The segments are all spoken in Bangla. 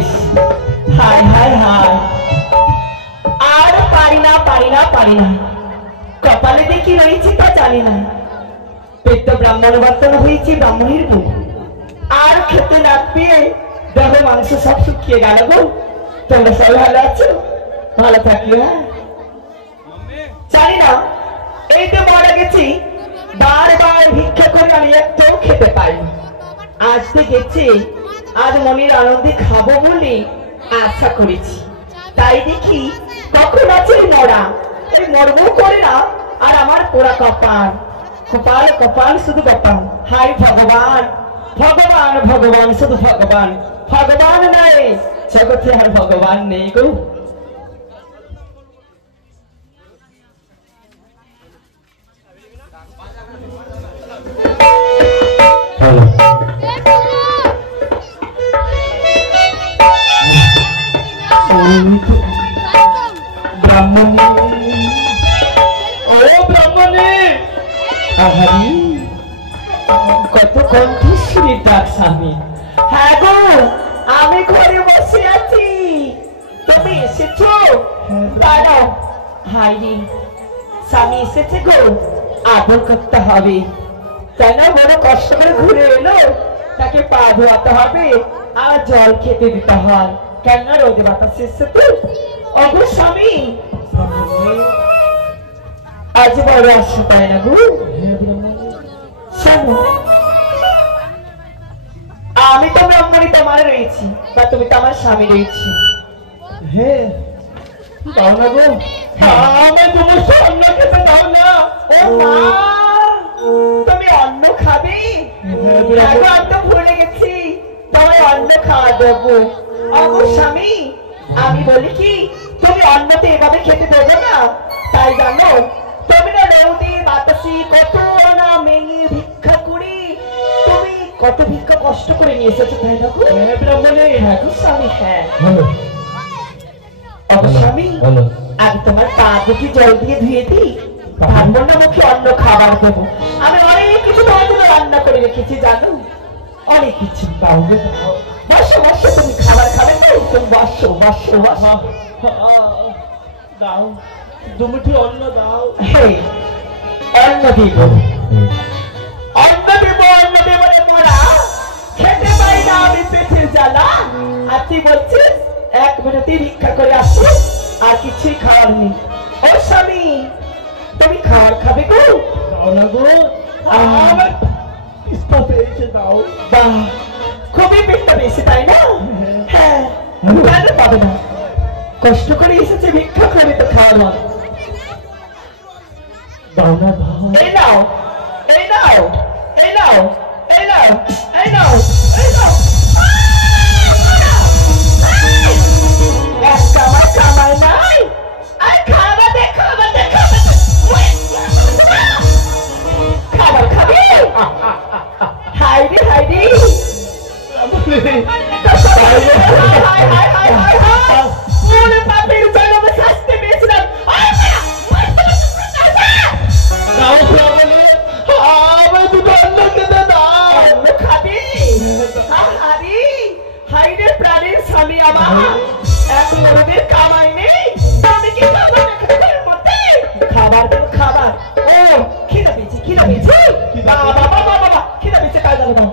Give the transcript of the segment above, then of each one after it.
করিস। হায় হায় হায়, আর পারি না পারি না পারি না। কপালে দেখি রয়েছে তা জানি না, পেট তো ব্রাহ্মণ বর্তন হয়েছি ব্রাহ্মণের বউ। আর খেতে না পেয়ে দেহ মাংস সব শুকিয়ে গেল গো। তোমরা সবাই ভালো আছো? ভালো থাকলে হ্যাঁ। জানি না, এই তো মারা গেছি, বারবার ভিক্ষা করে আমি একটাও খেতে পাইনি। আসতে গেছি, আজ মনের আনন্দে খাবো বলে আশা করেছি। তাই দেখি কখন আছে মরা, এই মরবো করে না। আর আমার পোড়া কপাল, কপাল কপাল শুধু কপাল। হায় ভগবান ভগবান ভগবান, শুধু ভগবান। ভগবান নাই জগতে আর ভগবান নেই গো। ব্রাহ্মণী, ও ব্রাহ্মণী, কত কণ্ঠেশ্বরী ডাক স্বামী। হ্যাঁ গো, আমি ঘরে বসে আছি, তুমি এসেছো? দাঁড়াও। হাই রে, স্বামী এসেছে গো, আদর করতে হবে। তাই না, বড় কষ্ট করে ঘুরে এলো, তাকে পা ধোয়াতে হবে আর জল খেতে দিতে হয়। কেন রোদে বাতাস এসছে তো। অগো স্বামী, আজ বড় আসছে তাই না গো? আমি তো ব্রাহ্মণী তোমার রয়েছি, বা তুমি তো আমার স্বামী রয়েছি। হ্যাঁ দাও না গো, আমি তোমার অন্ন খেতে দাও না। ও মা, তুমি অন্ন খাবে? আমি তো ভুলে গেছি, তোমায় অন্ন খাওয়া দেবো। অগো স্বামী, আমি বলি কি, তুমি অন্নতে এভাবে খেতে দেবে না? তাই জানো, তুমি না রৌদি বাতাসি কত না মেঙে ভিক্ষা করি, তুমি কত ভিক্ষা কষ্ট করে নিয়ে এসেছো তাই না গো? ব্রাহ্মণে, হ্যাঁ গো স্বামী, হ্যাঁ। স্বামী, আমি তোমার পা দুটি জল দিয়ে ধুয়ে দিই, তারপর না মুখে অন্য খাবার দেবো। আমি অনেক কিছু তোমার জন্য রান্না করে রেখেছি জানো, অনেক কিছু। বসো বসো, তুমি খাবার খাবে তো, তুমি বসো বসো বসো। দাও দুমুঠি অন্ন দাও। অন্ন দিব, অন্ন দেব, অন্ন দেব রে মোরা, খেতে পাই না আমি পেটের জ্বালা। আর তুই বলছিস এক মিনিটে ভিক্ষা করে আসো, আর কিছুই খাওয়ার নেই। ও স্বামী, তুমি খাবার খাবে গো? দাও না গো, আমার ইচ্ছা পেয়েছে, দাও। বাহ, খুবই পেটটা বেশি তাই না? হ্যাঁ, কেন পাবে না? কষ্ট করে এসেছে ভিক্ষা করে তো খাওয়ার। দাও না ভাই। এই নাও, এই নাও, এই নাও, এই নাও, এই নাও, এই নাও। আমার কামাই নাই, আর খাবার দে, খাবার দে, খাবার দে। খাবার খাবে? হাই রে হাই রে, প্রাণের স্বামী আমার, এখন ওদের কামাই নেই, আমি কি খাবার দেবো? খাবার, ও খিদে পেয়েছি, খিদে পেয়েছি, বাবা বাবা বাবা, খিদে পেয়েছে, কাজ দাঁড়ো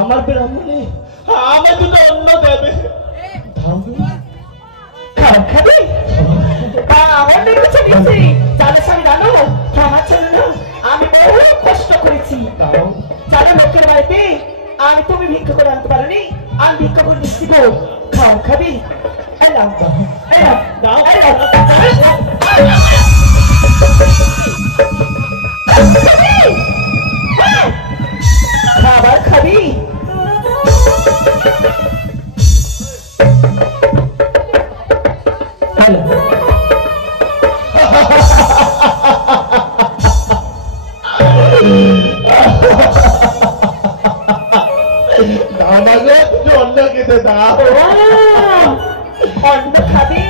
আমার ব্রাহ্মণী, আমার দুটো অন্ন দেবে। খাবার খাবে? আমার দেখেছি দিচ্ছি, জানো স্বামী জানো, আমার ছেলে না, আমি বহু কষ্ট করেছি জানো, লোকের বাড়িতে আমি তুমি ভিক্ষা করে আনতে পারোনি, আমি ভিক্ষা করে দিচ্ছি গো। খাও খাবি? খাবার খাবি? অন্ন খেতে দাও, অন্ন খাবি?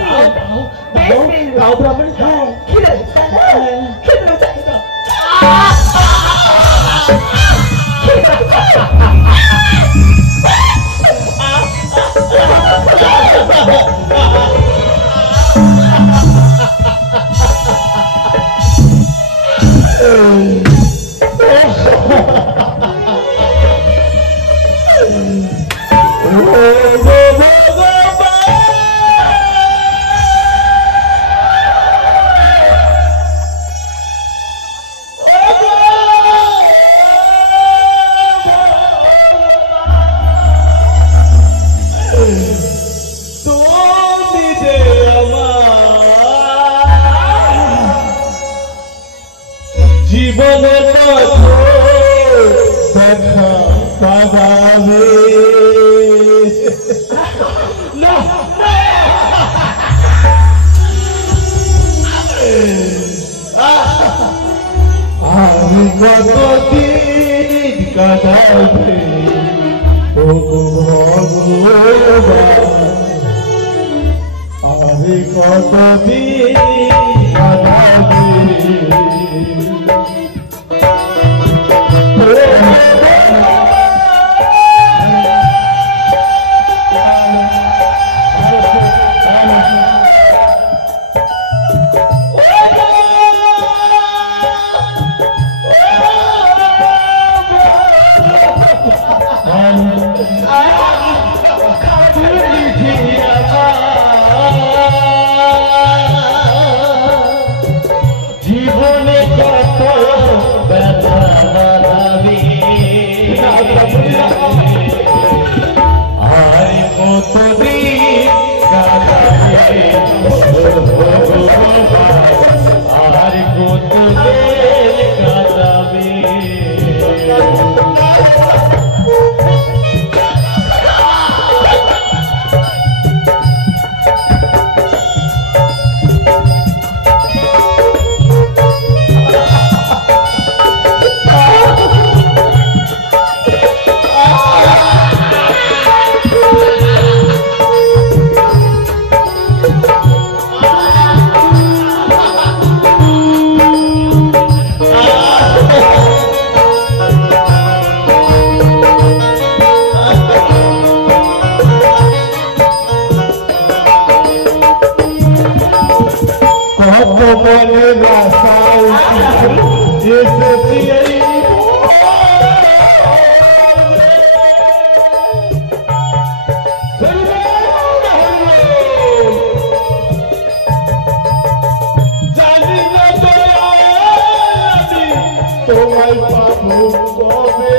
যাবে না আমি কতদিন কাটাবে আমি কতদিন কাটাবে জীবনে কত ব্যথা বাঁধাবি আর কতদিন কাটাবে আর কতদিন কাটাবে মনে রাসায় এসেছি জানি না তোমায় পাবো কবে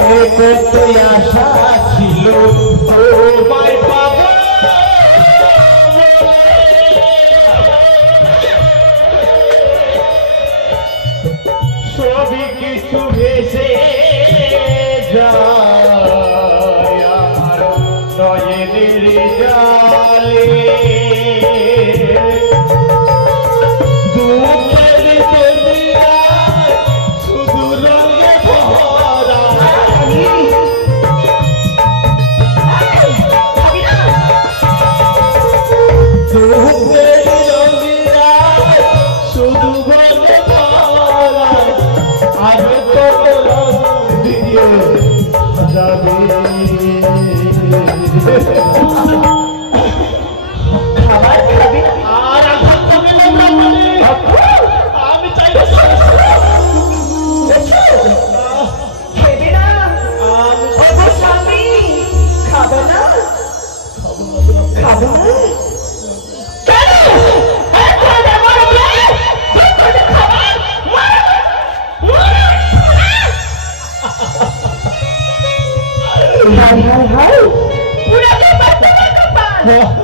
মনে করতে আশা ছিল তোমায় পাবো সবই কিছু ভেসে যায় আমার নয়নের জালে দুঃখের দুনিয়ায় শুধু রঙে ভরা দুঃখের দুনিয়ায় শুধু রঙে ভরা আর কত রঙ দিয়ে সাজাবে খাবার খাবি আর আঘাত করবে না আমি চাই খেবি না স্বামী খাবে না খাবে না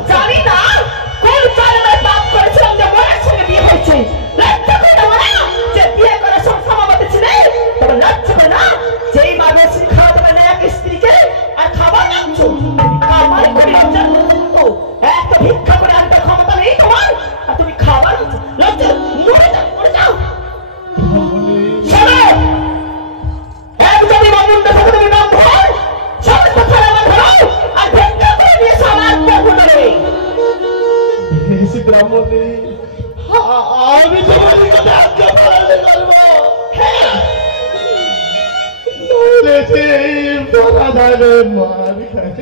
জানি না কোন কারণে পাপ করেছিলাম যে মনের সঙ্গে বিয়ে হয়েছে লজ্জা করে না যে বিয়ে করার সংসার আমাদের ছিল তবে লজ্জা করে না যেই মা বেশি খাওয়া দেবে না এক স্ত্রীকে আর খাবার নাচ্ছ আমার করে লজ্জা তো এত ভিক্ষা করে আনতে ক্ষমতা নেই তোমার আর তুমি খাবার লজ্জা মরে যাও শোনো এক যদি মন্দির থেকে তুমি নাম ধর সব কথা আমার ধরো আর ভিক্ষা করে নিয়ে সমাজ করবে ব্রাহ্মণী আমি তোমার কাছে আজকে পালন করবো ধারে মার খাইত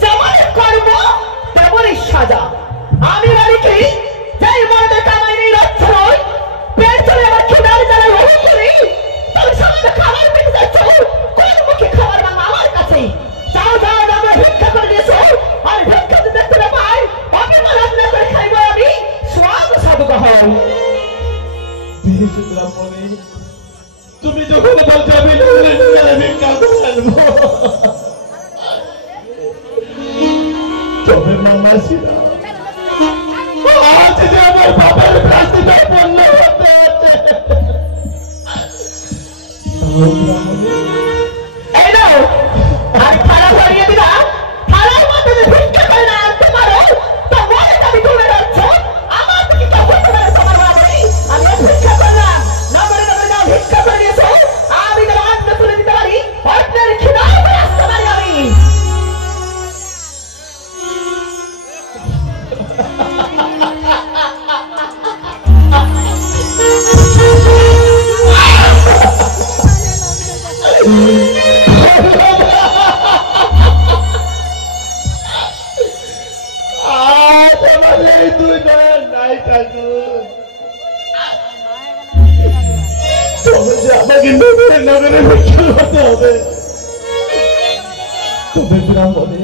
যেমন কর্ম তেমনই সাজা আমি বলি কি যাই মরদের কামাই নেই লক্ষ্য নয় পেট চলে আমার খিদার জ্বালায় অনু করি তবে সামনে খাবার পেতে যাচ্ছ কোন মুখে খাবার বাংলা আমার কাছে যাও যাও আমরা ভিক্ষা করে দিয়েছো আর ভিক্ষা যদি দেখতে না পাই আমি রান্না করে খাইব আমি সব সাধু হই ব্রাহ্মণী তুমি যখন বলছো আমি ভিক্ষা করবো তবে মামা পারছি না। আজ যে আমার বাবার প্রার্থনা পূর্ণ হতে হচ্ছে। এই নাও, আর থালা ধরিয়ে দিলা, থালার মধ্যে যে ভিক্ষা করে না আনতে পারো, তা মনে আমি তুলে রাখছ, আমার থেকে কখন তোমার সমান বাবাই, আমি আর ভিক্ষা করলাম, নগরে নগরে যাও ভিক্ষা করে নিয়েছো, আমি যেন অন্ন তুলে দিতে পারি, অন্যের খিদাও করে আসতে পারি আমি। তুই নাই ঠাকুর, তবে যে আমাকে নগরে নগরে ভিক্ষা করতে হবে, তবে ব্রাহ্মণে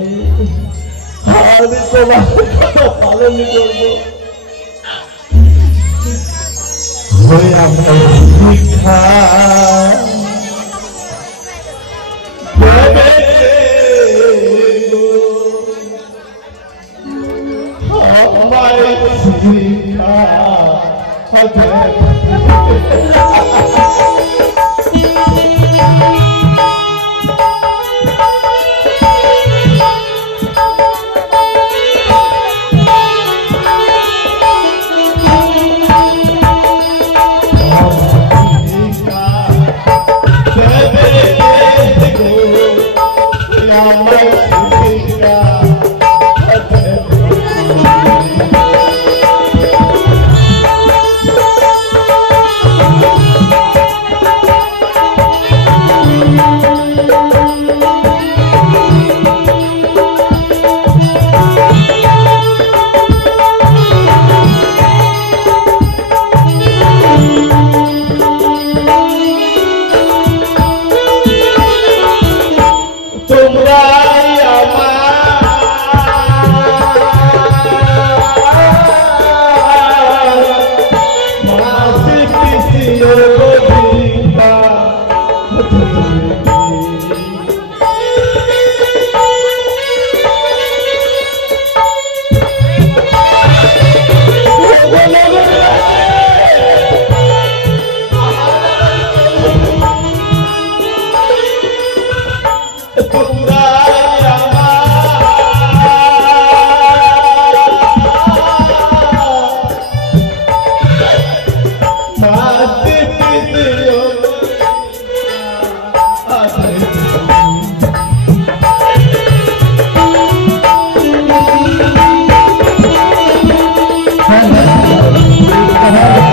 আমি তোমার কথা পালন করবো। হয়ে আমার ভিক্ষা হ্যাঁ